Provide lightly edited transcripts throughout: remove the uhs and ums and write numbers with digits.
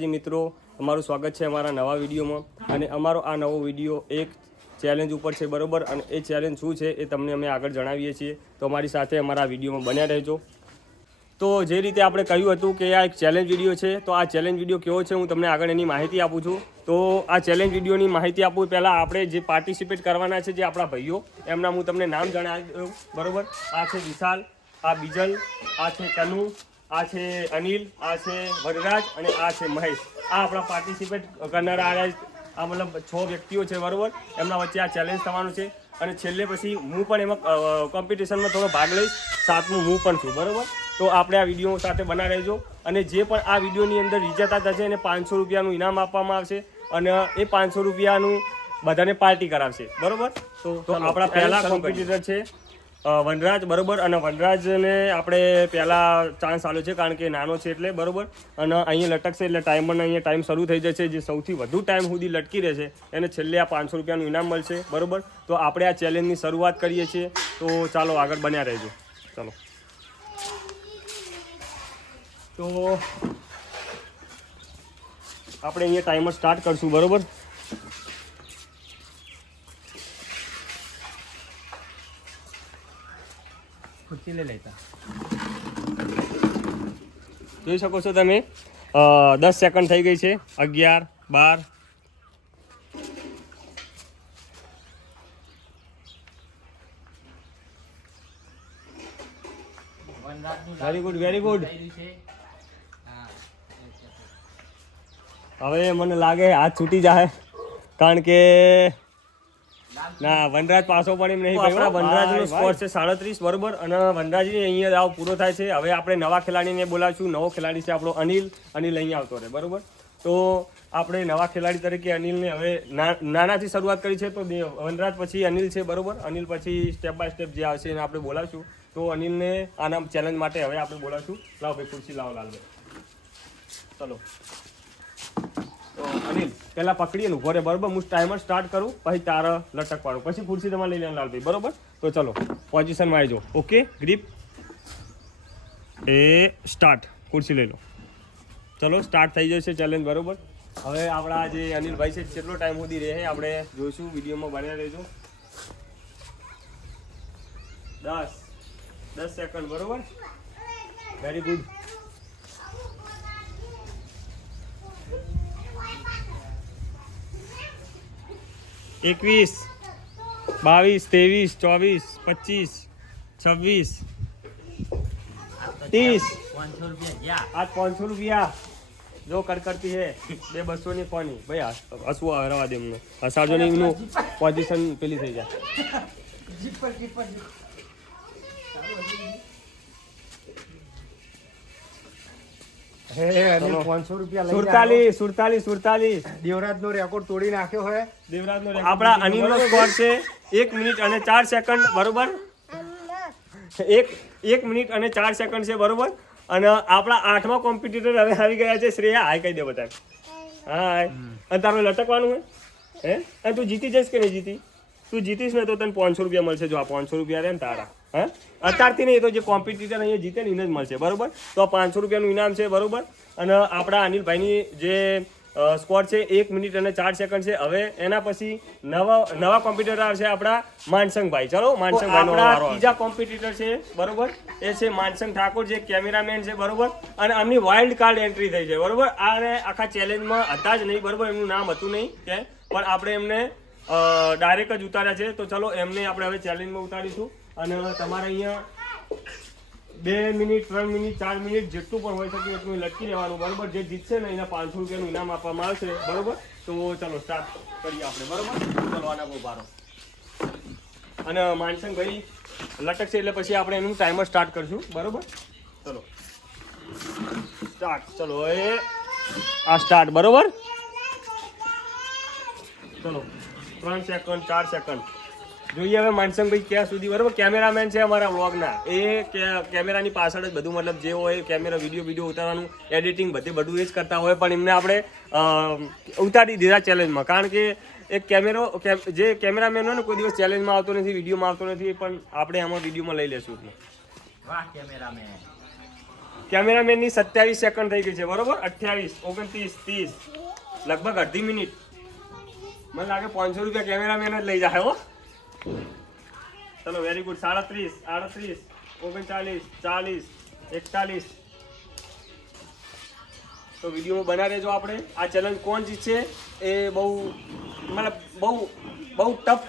મિત્રો તમારું સ્વાગત છે અમારા નવા વિડીયોમાં અને અમારો આ નવો વિડીયો એક ચેલેન્જ ઉપર છે બરોબર અને એ ચેલેન્જ શું છે એ તમને અમે આગળ જણાવીએ છીએ તો અમારી સાથે અમારા વિડીયોમાં બન્યા રહેજો। તો જે રીતે આપણે કહ્યું હતું કે આ એક ચેલેન્જ વિડીયો છે તો આ ચેલેન્જ વિડીયો કેવો છે હું તમને આગળ એની માહિતી આપું છું। તો આ ચેલેન્જ વિડીયોની માહિતી આપું પહેલાં આપણે જે પાર્ટિસિપેટ કરવાના છે જે આપણા ભાઈઓ એમના હું તમને નામ જણાવી દઉં બરોબર। આ છે વિશાલ, આ બીજલ, આ છે કનુ, આ છે અનિલ, આ છે વનરાજ અને આ છે મહેશ। આ આપણા પાર્ટિસિપેટ કરનારા આ મતલબ 6 વ્યક્તિઓ છે બરાબર। એમના વચ્ચે આ ચેલેન્જ થવાનું છે અને છેલ્લે પછી હું પણ એમાં કોમ્પિટિશનમાં થોડો ભાગ લઈશ, 7મું હું પણ છું બરાબર। તો આપણે આ વિડીયો સાથે બના રહેજો અને જે પણ આ વિડીયોની અંદર વિજેતા થશે એને 500 રૂપિયાનું ઇનામ આપવામાં આવશે અને એ 500 રૂપિયાનું બધાને પાર્ટી કરાવશે બરાબર। તો આપણા પહેલા કોમ્પિટિટર છે વનરાજ બરોબર અને વનરાજને આપણે પહેલાં ચાન્સ આપ્યો છે કારણ કે નાનો છે એટલે બરોબર અને અહીંયા લટકશે એટલે ટાઈમરનો અહીંયા ટાઈમ શરૂ થઈ જશે। જે સૌથી વધુ ટાઈમ સુધી લટકી રહેશે એને છેલ્લે આ 500 રૂપિયાનું ઇનામ મળશે બરોબર। તો આપણે આ ચેલેન્જની શરૂઆત કરીએ છીએ તો ચાલો આગળ બન્યા રહેજો ચાલો। તો આપણે અહીંયા ટાઈમર સ્ટાર્ટ કરશું બરોબર। જોઈ શકો છો તમે 10 સેકન્ડ થઈ ગઈ છે। 11, 12 વેરી ગુડ વેરી ગુડ। હવે મને લાગે હાથ છૂટી જાય કારણ કે ના વનરાજ પાછો પણ એમ નહીં। આપણા વનરાજનો સ્કોર છે 37 બરોબર અને વનરાજની અહીંયા દાવ પૂરો થાય છે। હવે આપણે નવા ખેલાડીને બોલાવીશું। નવો ખેલાડી છે આપણો અનિલ અહીંયા આવતો રહે બરોબર। તો આપણે નવા ખેલાડી તરીકે અનિલને હવે નાનાથી શરૂઆત કરી છે તો વનરાજ પછી અનિલ છે બરોબર। અનિલ પછી સ્ટેપ બાય સ્ટેપ જે આવશે એને આપણે બોલાવીશું। તો અનિલને આના ચેલેન્જ માટે હવે આપણે બોલાવીશું। લાવો ભાઈ ખુરશી લાવો લાલભાઈ ચલો। તો અનિલ પહેલાં પકડીએ ને ઉભો રહે બરોબર। હું ટાઈમર સ્ટાર્ટ કરું પછી તારે લટકવાનું પછી ખુરશી તમારે લઈ લેવાનું લાલભાઈ બરોબર। તો ચલો પોઝિશનમાં આવી જાઓ ઓકે ગ્રીપ એ સ્ટાર્ટ ખુરશી લઈ લો ચલો સ્ટાર્ટ થઈ જશે ચેલેન્જ બરોબર। હવે આપણા જે અનિલભાઈ છે કેટલો ટાઈમ સુધી રહે આપણે જોઈશું વિડીયોમાં બન્યા રહેજો। 10 સેકન્ડ બરોબર વેરી ગુડ। 21, 22, 23, 24, 25, 26, 30 आज 500 रुपया जो करती है 200 ની કોની ભાઈ હસવું હરવા દે એમને હસાડજો ને એમનું પોઝિશન પેલી થઈ જાય। દેવરાજ નો રેકોર્ડ તોડી નાખ્યો હોય। આપણા અનિલનો સ્કોર છે 1 મિનિટ અને 4 સેકન્ડ બરોબર। 1 મિનિટ અને 4 સેકન્ડ છે બરોબર અને આપણા 8મા કોમ્પિટિટર હવે આવી ગયા છે શ્રેયા। હાય કહી દે બધા હાય। અને તારે લટકવાનું હે અને તું જીતી જઈશ કે નહીં જીતી? તું જીતીશ ને તો તને 500 રૂપિયા મળશે। જો આ 500 રૂપિયા રહે ને તારા હા અત્યારથી નહીં તો જે કોમ્પિટિટર અહીંયા જીતે ને એને જ મળશે બરોબર। તો આ 500 રૂપિયાનું ઇનામ છે બરોબર અને આપણા અનિલભાઈની જે સ્કોર છે 1 મિનિટ અને 4 સેકન્ડ છે। હવે એના પછી નવા કોમ્પિટિટર આવશે આપણા માનસંગભાઈ। ચલો માનસંગભાઈ ત્રીજા કોમ્પિટિટર છે બરોબર એ છે માનસંગ ઠાકોર જે કેમેરામેન છે બરોબર અને આમની વાઇલ્ડ કાર્ડ એન્ટ્રી થઈ છે બરોબર। આ આખા ચેલેન્જમાં હતા જ નહીં બરોબર, એમનું નામ હતું નહીં કે પણ આપણે એમને ડાયરેક્ટ જ ઉતાર્યા છે। તો ચલો એમને આપણે હવે ચેલેન્જમાં ઉતારીશું અને તમારે અહીંયા 2 મિનિટ 3 મિનિટ 4 મિનિટ જેટલું પણ હોઈ શકે એટલું લટકી રહેવાનું બરોબર। જે જીતશે ને એને 500 રૂપિયાનું ઇનામ આપવામાં આવશે બરોબર। તો ચલો સ્ટાર્ટ કરીએ આપણે બરોબર। ચલો આના બહુ બારો અને માનસંગભાઈ લટકશે એટલે પછી આપણે એનું ટાઈમર સ્ટાર્ટ કરશું બરોબર। ચલો સ્ટાર્ટ ચલો એ આ સ્ટાર્ટ બરોબર। ચલો 3 સેકન્ડ 4 સેકન્ડ જોઈએ હવે માનસંગભાઈ ક્યાં સુધી બરોબર। કેમેરામેન છે અમારા વ્લોગના એ કેમેરાની પાછળ જ બધું મતલબ જે હોય કેમેરા વિડીયો ઉતારવાનું એડિટિંગ બધું એ જ કરતા હોય પણ એમને આપણે ઉતારી દીધા ચેલેન્જમાં કારણ કે એક જે કેમેરામેન હોય ને કોઈ દિવસ ચેલેન્જમાં આવતો નથી વિડીયોમાં આવતો નથી પણ આપણે આમાં વિડીયોમાં લઈ લેશું। વાહ કેમેરામેન કેમેરામેનની 27 સેકન્ડ થઈ ગઈ છે બરોબર. 28, 29, 30, લગભગ અડધી મિનિટ. મને લાગે 500 રૂપિયા કેમેરામેન જ લઈ જાય હો. ચલો વેરી ગુડ. 37, 38, 39, 40, 41. તો વિડીયોમાં બના રહેજો. આપણે આ ચેલેન્જ કોણ જીતશે એ બહુ મતલબ બહુ ટફ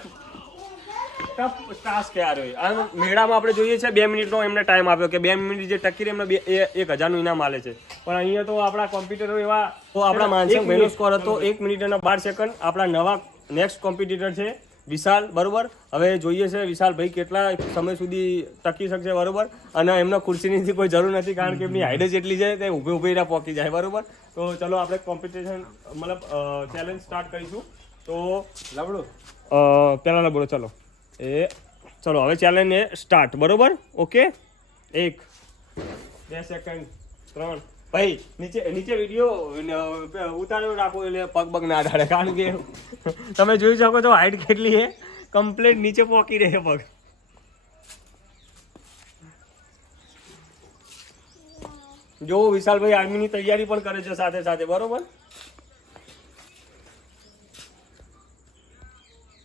ટાસ્ક યાર હોય. આ મેળામાં આપણે જોઈએ છે 2 મિનિટનો એમને ટાઈમ આપ્યો કે 2 મિનિટ જે ટકી રહે એમને 1000નું ઇનામ આલે છે. પણ અહીંયા તો આપણા કોમ્પ્યુટરો એવા. તો આપણા માનસિંગ ભાઈનો સ્કોર હતો 1 મિનિટ અને 12 સેકન્ડ. આપણા નવા નેક્સ્ટ કોમ્પિટિટર છે વિશાલ બરોબર. હવે જોઈએ છે વિશાલ ભાઈ કેટલા સમય સુધી ટકી શકશે બરોબર. અને એમના ખુરશીની કોઈ જરૂર નથી કારણ કે એમની હાઈટ જ એટલી છે કે ઊભી પહોંચી જાય બરોબર. તો ચલો આપણે કોમ્પિટિશન મતલબ ચેલેન્જ સ્ટાર્ટ કરીશું. તો લબડો પહેલા લબડો ચલો ચલો હવે ચેલેન્જ એ સ્ટાર્ટ બરોબર. Okay 1, 2 second 3. ભાઈ નીચે વિડીયો ઉતાર્યો રાખો એટલે પગ ના અડાડે કારણ કે તમે જોઈ શકો છો હાઈટ કેટલી છે. કમ્પ્લીટ નીચે પોકી રહે પગ. જો વિશાલભાઈ આર્મીની તૈયારી પણ કરે છે સાથે સાથે બરોબર.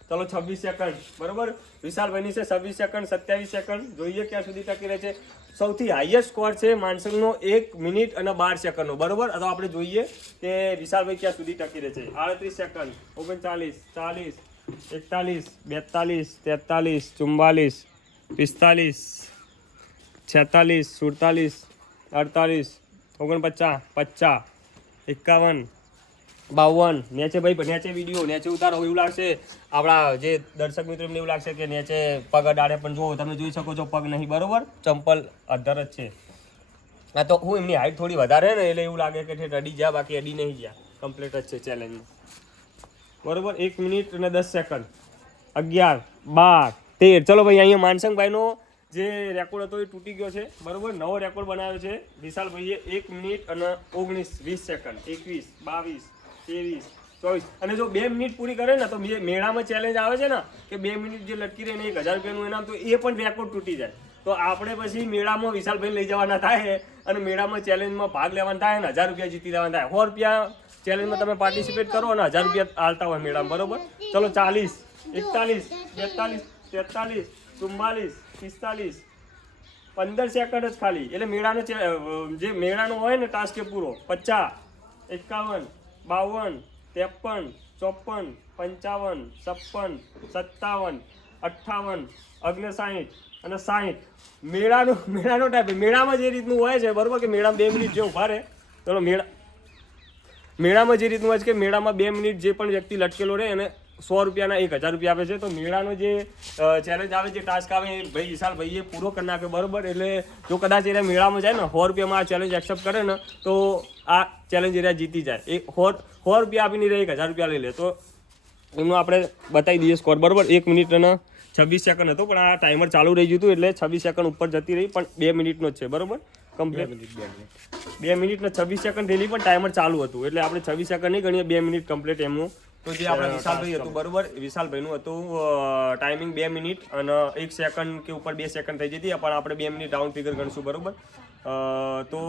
ચલો 26 સેકન્ડ બરોબર. વિશાલભાઈની છે 26 સેકન્ડ 27 સેકન્ડ. જોઈએ ક્યાં સુધી ટકી રહે છે. સૌથી હાઈએસ્ટ સ્કોર છે માનસંગનો 1 મિનિટ અને 12 સેકન્ડનો બરોબર. તો આપણે જોઈએ કે વિશાલભાઈ ક્યાં સુધી ટકી રહે છે. 38 સેકન્ડ 39, 40, 41, 42, 43, 44, 45, 46, 47, 48, 49, 50, 51, 52. નેચે ભાઈ નેચે વિડીયો નેચે ઉતારો એવું લાગશે આપણા જે દર્શક મિત્રો એમને એવું લાગશે કે નેચે પગ અડાડે પણ જો તમે જોઈ શકો છો પગ નહીં બરોબર. ચંપલ અધર જ છે. હા તો હું એમની હાઈટ થોડી વધારે ને એટલે એવું લાગે કે ઠેઠ અડી ગયા બાકી અડી નહીં ગયા. કમ્પ્લીટ જ છે ચેલેન્જમાં બરોબર. 1 મિનિટ અને 10 સેકન્ડ 11, 12, 13. ચલો ભાઈ અહીંયા માનસંગભાઈનો જે રેકોર્ડ હતો એ તૂટી ગયો છે બરોબર. નવો રેકોર્ડ બનાવ્યો છે વિશાલભાઈએ 1 મિનિટ અને 19, 20 સેકન્ડ 21, 22, 23, 24. અને જો 2 મિનિટ પૂરી કરે ને તો મેળામાં ચેલેન્જ આવે છે ને કે 2 મિનિટ જે લટકી રહે ને 1000 રૂપિયાનું ઇનામ તો એ પણ રેકોર્ડ તૂટી જાય. તો આપણે પછી મેળામાં વિશાલભાઈ લઈ જવાના થાય અને મેળામાં ચેલેન્જમાં ભાગ લેવાના થાય ને 1000 રૂપિયા જીતી લેવાના થાય. 100 રૂપિયા ચેલેન્જમાં તમે પાર્ટિસિપેટ કરો અને 1000 રૂપિયા આલતા હોય મેળામાં બરોબર. ચલો 40, 41, 42, 43, 44, 45, 15 સેકન્ડ જ ખાલી. એટલે મેળાનો જે મેળાનો હોય ને ટાસ્ક એ પૂરો. 50, 51, 52, 53, 54, 55, 56, 57, 58, 59 અને 60. મેળાનો ટાઈપ મેળામાં જે રીતનું હોય છે બરોબર કે મેળામાં 2 મિનિટ જે ઉભા રહે. ચલો મેળામાં જે રીતનું હોય છે કે મેળામાં 2 મિનિટ જે પણ વ્યક્તિ લટકેલો રહે એને 100 રૂપિયાના 1000 રૂપિયા આપે છે. તો મેળાનો જે ચેલેન્જ આવે જે ટાસ્ક આવે એ ભાઈ વિશાલભાઈએ પૂરો કરી નાખ્યો બરોબર. એટલે જો કદાચ એ મેળામાં જાય ને 100 રૂપિયામાં આ ચેલેન્જ એક્સેપ્ટ કરે ને તો આ ચેલેન્જ એરિયા જીતી જાય. એ 100 રૂપિયા આપીને 1000 રૂપિયા લઈ લે. તો એમનો આપણે બતાવી દઈએ સ્કોર બરોબર. 1 મિનિટ અને 26 સેકન્ડ હતો પણ આ ટાઈમર ચાલુ રહી ગયું હતું એટલે 26 સેકન્ડ ઉપર જતી રહી પણ 2 મિનિટનો જ છે બરોબર. કમ્પ્લીટ 2 મિનિટ ને 26 સેકન્ડ થયેલી પણ ટાઈમર ચાલુ હતું એટલે આપણે 26 સેકન્ડ નહીં ગણીએ 2 મિનિટ કમ્પ્લીટ એમનું. તો જે આપણા વિશાલભાઈ હતું બરોબર. વિશાલભાઈનું હતું ટાઈમિંગ 2 મિનિટ અને 1 સેકન્ડ કે ઉપર 2 સેકન્ડ થઈ જતી પણ આપણે 2 મિનિટ રાઉન્ડ ફિગર ગણશું બરોબર. તો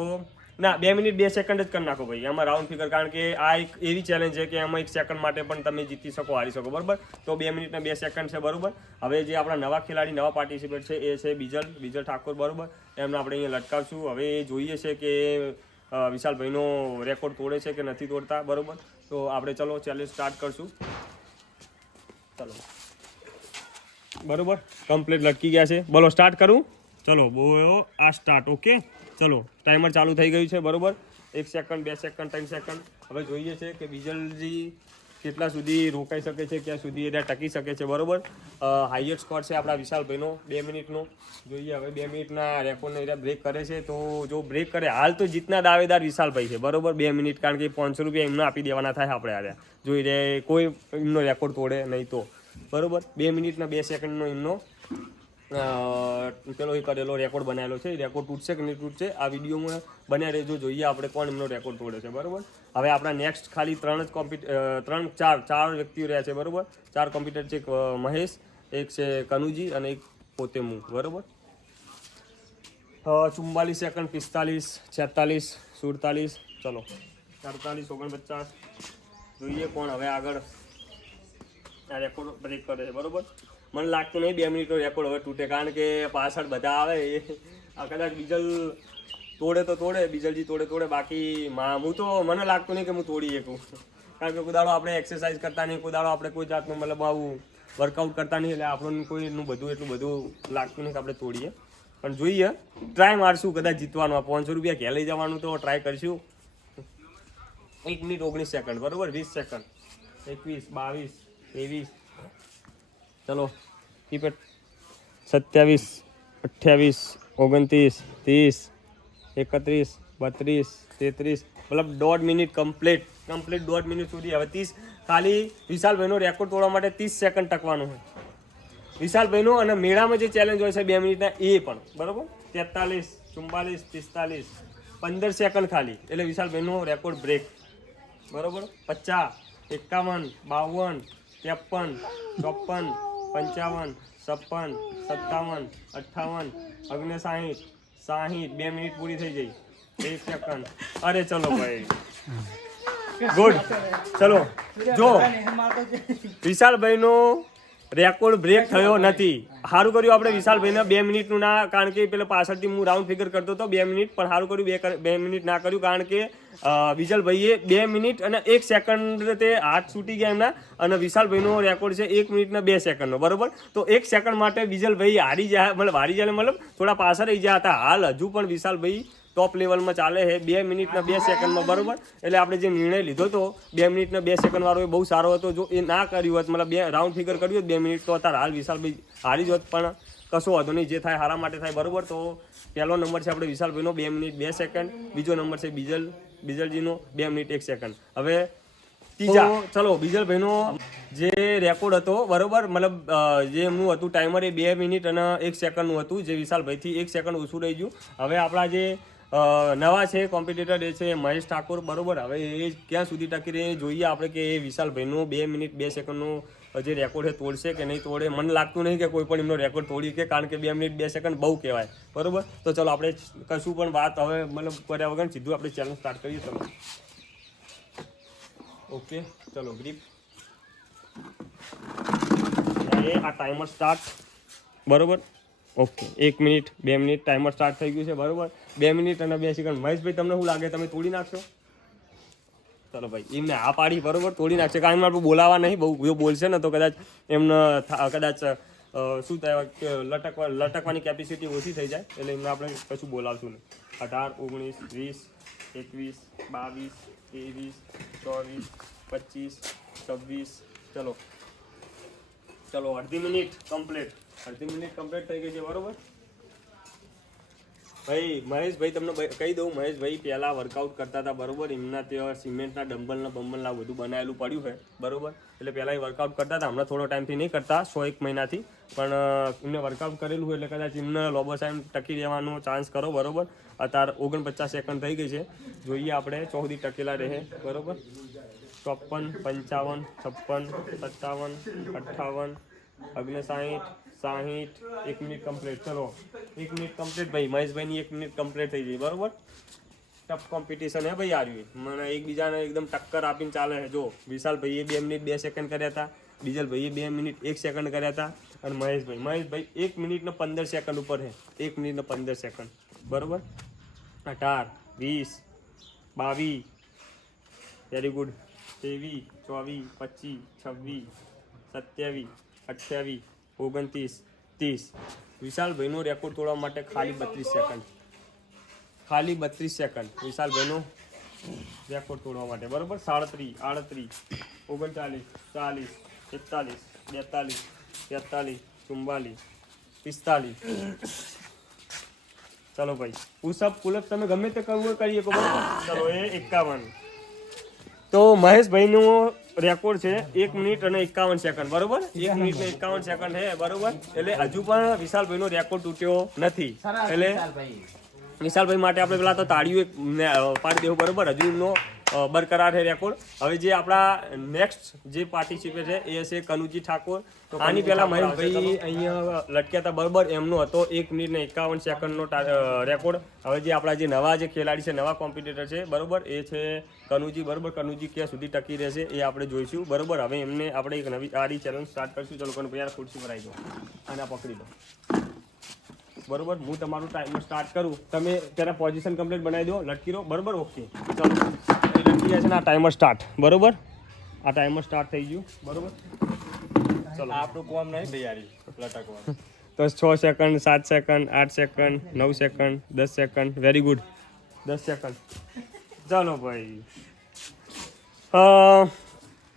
ના 2 મિનિટ 2 સેકન્ડ જ કરી નાખો ભાઈ એમાં રાઉન્ડ ફિગર કારણ કે આ એક એવી ચેલેન્જ છે કે એમાં 1 સેકન્ડ માટે પણ તમે જીતી શકો હારી શકો બરોબર. તો 2 મિનિટ ને 2 સેકન્ડ છે બરોબર. હવે જે આપણા નવા ખેલાડી નવા પાર્ટિસિપેટ છે એ છે બીજલ ઠાકોર બરોબર. એમને આપણે અહીંયા લટકાવશું. હવે એ જોઈએ છે કે વિશાલભાઈનો રેકોર્ડ તોડે છે કે નથી તોડતા બરોબર. તો આપણે ચલો ચેલેન્જ સ્ટાર્ટ કરશું. ચલો બરોબર કમ્પ્લીટ લટકી ગયા છે. બોલો સ્ટાર્ટ કરું. ચલો બોલો આ સ્ટાર્ટ. ઓકે ચલો ટાઈમર ચાલુ થઈ ગયું છે બરોબર. 1 સેકન્ડ 2 સેકન્ડ 3 સેકન્ડ. હવે જોઈએ છે કે બીજલજી કેટલા સુધી રોકાઈ શકે છે ક્યાં સુધી એ ટકી શકે છે બરોબર. હાઈએસ્ટ સ્કોર છે આપણા વિશાલભાઈનો 2 મિનિટનો. જોઈએ હવે 2 મિનિટના રેકોર્ડને એરિયા બ્રેક કરે છે તો જો બ્રેક કરે હાલ તો જીતના દાવેદાર વિશાલભાઈ છે બરોબર. 2 મિનિટ કારણ કે 500 રૂપિયા એમને આપી દેવાના થાય આપણે હારે જોઈ રે કોઈ એમનો રેકોર્ડ તોડે નહીં તો બરોબર. 2 મિનિટના 2 સેકન્ડનો એમનો પેલો એ કરેલો રેકોર્ડ બનાવેલો છે. રેકોર્ડ તૂટશે કે નહીં તૂટશે આ વિડીયોમાં બન્યા રહેજો. જોઈએ આપણે કોણ એમનો રેકોર્ડ તોડે છે બરોબર. હવે આપણા નેક્સ્ટ ખાલી 4 વ્યક્તિઓ રહ્યા છે બરોબર. 4 કોમ્પ્યુટર છે. એક મહેશ, એક છે કનુજી અને એક પોતે હું બરોબર. 44 સેકન્ડ, 45, 46, 47, ચલો 48, 49. જોઈએ કોણ હવે આગળ આ રેકોર્ડ બ્રેક કરે છે. બરોબર, મને લાગતું નહીં 2 મિનિટનો રેકોર્ડ હવે તૂટે, કારણ કે પાછળ બધા આવે એ કદાચ બીજલ તોડે તો તોડે, બીજલજી તોડે, બાકી હું તો મને લાગતું નહીં કે હું તોડી શકું, કારણ કે કોઈ દાડો આપણે એક્સરસાઇઝ કરતા નહીં, કોઈ દાડો આપણે કોઈ જાતનું મતલબ આવું વર્કઆઉટ કરતા નહીં, એટલે આપણને કોઈનું બધું એટલું બધું લાગતું નહીં કે આપણે તોડીએ. પણ જોઈએ, ટ્રાય મારશું, કદાચ જીતવાનું. 500 રૂપિયા ઘેર લઈ જવાનું તો ટ્રાય કરશું. 1 મિનિટ 19 સેકન્ડ, બરોબર, 20 સેકન્ડ, 21, 22, 23, ચલો કીપ ઇટ. 27, 28, 29, 30, 31, 32, 33, મતલબ 1.5 મિનિટ કમ્પ્લીટ 1.5 મિનિટ સુધી. હવે 30 ખાલી વિશાલભાઈનો રેકોર્ડ તોડવા માટે 30 સેકન્ડ ટકવાનું હોય વિશાલભાઈનો. અને મેળામાં જે ચેલેન્જ હોય છે 2 મિનિટના એ પણ, બરોબર, 43, 44, 45, 15 સેકન્ડ ખાલી, એટલે વિશાલભાઈનો રેકોર્ડ બ્રેક. બરોબર, 50, 51, 52, 53, 54, 55, 56, 57, 58, 59, 60, 2 મિનિટ પૂરી થઈ ગઈ. 1 સેકન્ડ. અરે ચલો ભાઈ, ગુડ. ચલો જો વિશાલભાઈનો રેકોર્ડ બ્રેક થયો નથી. સારું કર્યું આપણે વિશાલભાઈને 2 મિનિટનું ના, કારણ કે પેલા પાછળથી હું રાઉન્ડ ફિગર કરતો હતો 2 મિનિટ, પણ સારું કર્યું 2 મિનિટ ના કર્યું, કારણ કે વિશાલભાઈએ 2 મિનિટ અને 1 સેકન્ડ તે હાથ છૂટી ગયા એમના, અને વિશાલભાઈનો રેકોર્ડ છે 1 મિનિટ ને 2 સેકન્ડનો. બરોબર, તો 1 સેકન્ડ માટે વિશાલભાઈ હારી જાય, મતલબ થોડા પાછળ રહી ગયા હતા. હાલ હજુ પણ વિશાલભાઈ ટોપ લેવલમાં ચાલે છે 2 મિનિટ ને 2 સેકન્ડમાં. બરોબર, એટલે આપણે જે નિર્ણય લીધો હતો 2 મિનિટ ને 2 સેકન્ડ વાળો, એ બહુ સારો હતો. જો એ ના કર્યું હોત, મતલબ 2 રાઉન્ડ ફિગર કર્યું હોત 2 મિનિટ, તો અત્યારે હાલ વિશાલભાઈ હારી જ હોત. પણ કશો વાંધો નહીં, જે થાય સારા માટે થાય. બરોબર, તો પહેલો નંબર છે આપણે વિશાલભાઈનો 2 મિનિટ 2 સેકન્ડ, બીજો નંબર છે બીજલજીનો 2 મિનિટ 1 સેકન્ડ. હવે ત્રીજા, ચલો બીજલભાઈનો જે રેકોર્ડ હતો, બરોબર, મતલબ જે એમનું હતું ટાઈમર, એ 2 મિનિટ અને 1 સેકન્ડનું હતું, જે વિશાલભાઈથી 1 સેકન્ડ ઓછું રહી ગયું. હવે આપણા જે નવા છે કોમ્પિટિટર, એ છે મહેશ ઠાકોર. બરોબર, હવે એ ક્યાં સુધી ટકી રહે જોઈએ આપણે, કે એ વિશાલભાઈનું 2 મિનિટ 2 સેકન્ડનું જે રેકોર્ડ છે તોડશે કે નહીં તોડે. મને લાગતું નહીં કે કોઈ પણ એમનો રેકોર્ડ તોડી કે, કારણ કે 2 મિનિટ 2 સેકન્ડ બહુ કહેવાય. બરોબર, તો ચલો આપણે કશું પણ વાત હવે મતલબ કર્યા વગર સીધું આપણે ચેલેન્જ સ્ટાર્ટ કરીએ. ચલો ઓકે, ચલો ગ્રીપ. આ ટાઈમર સ્ટાર્ટ. બરોબર, okay, 1 minute 2 minute timer start થઈ ગયું છે. બરોબર, 2 મિનિટ અને 2 સેકન્ડ. મહેશભાઈ, તમને શું લાગે, તમે તોડી નાખશો? ચલો ભાઈ, એમને આ પાડી, બરોબર, તોડી નાખશે, કારણ કે આપણે બોલાવા નહીં, બહુ જો બોલશે ને તો કદાચ એમને કદાચ શું થાય કે લટકવાની કેપેસિટી ઓછી થઈ જાય, એટલે એમને આપણે કશું બોલાવશું નહીં. 18, 19, 20, 21, 22, 23, 24, 25, 26. ચલો અડધી મિનિટ કમ્પ્લીટ થઈ ગઈ છે. બરોબર ભાઈ, મહેશભાઈ તમને કહી દઉં, મહેશભાઈ પહેલાં વર્કઆઉટ કરતા હતા. બરોબર, એમના ત્યાં સિમેન્ટના ડમ્બલના બધું બનાવેલું પડ્યું છે. બરોબર, એટલે પહેલાં એ વર્કઆઉટ કરતા હતા, હમણાં થોડો ટાઈમથી નહીં કરતા, 100-1 મહિનાથી, પણ એમને વર્કઆઉટ કરેલું હોય એટલે કદાચ એમને લોબો ટાઈમ ટકી રહેવાનો ચાન્સ કરો. બરોબર, અત્યારે 49 સેકન્ડ થઈ ગઈ છે. જોઈએ આપણે 14 ટકેલા રહે. બરોબર, 54, 55, 56, 57, 58, 59, 60, 1 મિનિટ કમ્પ્લીટ. ચલો 1 મિનિટ કમ્પ્લીટ ભાઈ, મહેશભાઈની 1 મિનિટ કમ્પ્લીટ થઈ ગઈ. બરોબર, ટફ કોમ્પિટિશન હે ભાઈ. આવ્યું મને એકબીજાને એકદમ ટક્કર આપીને ચાલે છે. જો વિશાલભાઈએ 2 મિનિટ 2 સેકન્ડ કર્યા હતા, બીજલભાઈએ 2 મિનિટ 1 સેકન્ડ કર્યા હતા, અને મહેશભાઈ 1 મિનિટ ને 15 સેકન્ડ ઉપર છે. 1 મિનિટ ને 15 સેકન્ડ. બરોબર, 18, 20, 22, વેરી ગુડ, 23, 24, 25, 26, 27, 28, 29, 30. વિશાલભાઈનો રેકોર્ડ તોડવા માટે ખાલી 32 સેકન્ડ. વિશાલભાઈનો રેકોર્ડ તોડવા માટે. બરોબર, 37, 38, 39, 40, 41, 42, 43, 44, 45. ચલો ભાઈ, પુશઅપ પુલઅપ તમે ગમે તે કરવું હોય કરી શકો. ચલો એ 51. તો મહેશભાઈનો રેકોર્ડ છે 1 મિનિટ અને 51 સેકન્ડ. બરોબર, 1 મિનિટ ને 51 સેકન્ડ છે. બરોબર, એટલે હજુ પણ વિશાલભાઈનો રેકોર્ડ તૂટ્યો નથી. એટલે વિશાલભાઈ માટે આપણે પેલા તો તાળીઓ પાડી દેવું. બરોબર, હજુ એમનો બરકરાર છે રેકોર્ડ. હવે જે આપણા નેક્સ્ટ જે પાર્ટિસિપેટ છે એ હશે કનુજી ઠાકોર. આની પહેલા મહેશભાઈ અહીંયા લટક્યા હતા બરોબર, એમનો હતો 1 મિનિટ ને 51 સેકન્ડનો રેકોર્ડ. હવે જે આપણા જે નવા જે ખેલાડી છે, નવા કોમ્પિટિટર છે બરોબર, એ છે કનુજી બરોબર. કનુજી ક્યાં સુધી ટકી રહેશે એ આપણે જોઈશું બરોબર. હવે એમને આપણે એક નવી આડી ચેલેન્જ સ્ટાર્ટ કરીશું. ચલો કનુભાઈ યાર ખુરશી પર આવી જાઓ અને આ પકડી દો બરોબર. હું તમારું ટાઈમર સ્ટાર્ટ કરું, તમે તેના પોઝિશન કમ્પ્લીટ બનાવી દો, લટકી રહો બરોબર. ઓકે ચલો એ લટકી જાય છે ને આ ટાઈમર સ્ટાર્ટ બરોબર. આ ટાઈમર સ્ટાર્ટ થઈ ગયું બરોબર. ચલો આપણું કોમ નહીં તૈયારી લટકવાનું. તો 6 second, 7 second, 8 second, 9 second, 10 second. Very good, 10 second. ચાલો ભાઈ.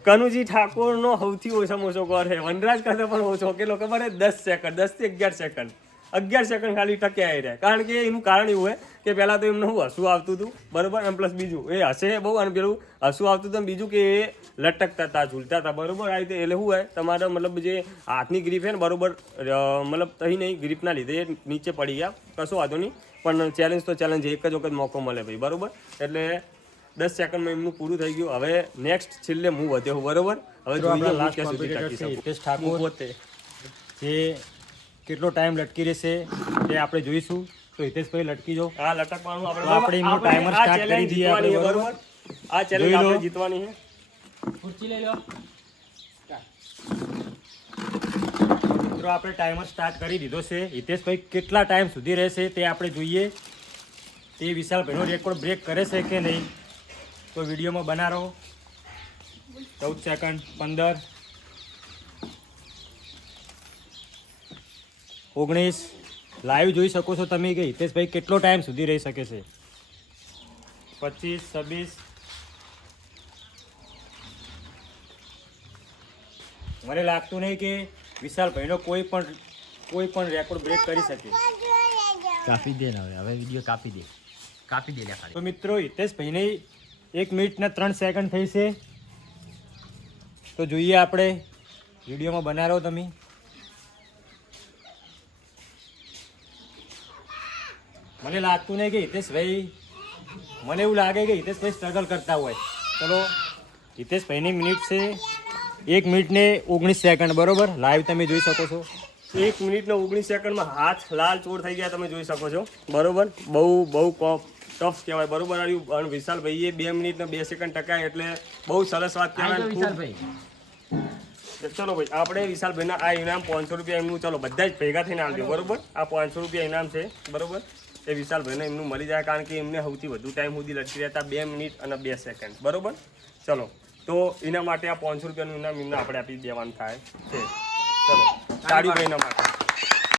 કનુજી ઠાકોરનો સૌથી ઓછામાં ઓછો ગોર છે, વનરાજ કરતા પણ ઓછો. કેટલો ખબર છે? 10 સેકન્ડ, 10 થી 11 સેકન્ડ. 11 સેકન્ડ ખાલી ટક્યા આવી રહ્યા. કારણ કે એનું કારણ એવું છે કે પહેલાં તો એમને શું હસવું આવતું હતું બરોબર, એમ પ્લસ બીજું એ હસે બહુ, અને પેલું હસવું આવતું હતું, બીજું કે એ લટકતા હતા, ઝૂલતા હતા બરોબર. આ રીતે એટલે શું હોય, તમારા મતલબ જે હાથની ગ્રીપ છે ને બરોબર, મતલબ તહી નહીં, ગ્રીપના લીધે એ નીચે પડી ગયા, કશો વાંધો નહીં. પણ ચેલેન્જ તો ચેલેન્જ, એક જ વખત મોકો મળે ભાઈ બરોબર. એટલે 10 સેકન્ડમાં એમનું પૂરું થઈ ગયું. હવે નેક્સ્ટ છેલ્લે હું વધ્યો બરોબર. હવે જોઈએ હું ક્યાં સુધી ટકી શકું. હિતેશ ઠાકોર હું પોતે જે કેટલો ટાઈમ લટકી રહેશે તે આપણે જોઈશું. તો હિતેશભાઈ લટકી જાઓ. આ લટકવાનું તો આપણે એમનું timer આ start challenge કરી દઈએ જીતવાની આપણે, છે, બરોબર. આ ચેલેન્જ જોઈ લો. આપણે જીતવાની છે. મિત્રો આપણે ટાઈમર સ્ટાર્ટ કરી દીધો છે. હિતેશભાઈ કેટલા ટાઈમ સુધી રહેશે તે આપણે જોઈએ. તે વિશાલભાઈનો રેકોર્ડ બ્રેક કરે છે કે નહીં, તો વિડીયોમાં બના રહો. 14 સેકન્ડ, 15, 19. લાઈવ જોઈ શકો છો તમે કે હિતેશભાઈ કેટલો ટાઈમ સુધી રહી શકે છે. 25, 26. મને લાગતું નહીં કે વિશાલભાઈનો કોઈ પણ રેકોર્ડ બ્રેક કરી શકે. કાપી દે ને હવે વિડીયો કાપી દે લે ખાલી. તો મિત્રો હિતેશભાઈને 1 મિનિટ ને 3 સેકન્ડ થઈ છે. તો જોઈએ આપણે, વિડીયોમાં બના રહો તમે. મને લાગતું નહીં કે હિતેશભાઈ, મને એવું લાગે કે હિતેશભાઈ સ્ટ્રગલ કરતા હોય. ચલો હિતેશભાઈની મિનિટ છે 1 મિનિટ ને 19 સેકન્ડ બરોબર. લાઈવ તમે જોઈ શકો છો. 1 મિનિટ ને 19 સેકન્ડમાં હાથ લાલ ચોર થઈ ગયા, તમે જોઈ શકો છો બરોબર. બહુ ટફ કહેવાય બરોબર. અને વિશાલભાઈએ 2 મિનિટ ને 2 સેકન્ડ ટકાય એટલે બહુ સરસ વાત કહેવાય. ચલો ભાઈ, આપણે વિશાલભાઈના આ ઇનામ 500 રૂપિયા એમનું, ચલો બધા જ ભેગા થઈને આવજો બરોબર. આ 500 રૂપિયા ઇનામ છે બરોબર, એ વિશાલભાઈને એમનું મળી જાય. કારણ કે એમને સૌથી વધુ ટાઈમ સુધી લટકી રહ્યા હતા, 2 મિનિટ અને 2 સેકન્ડ બરોબર. ચલો તો એના માટે આ 500 રૂપિયાનું ઇનામ એમને આપણે આપી દેવાનું થાય છે. ચલો તાળી ભાઈના માટે.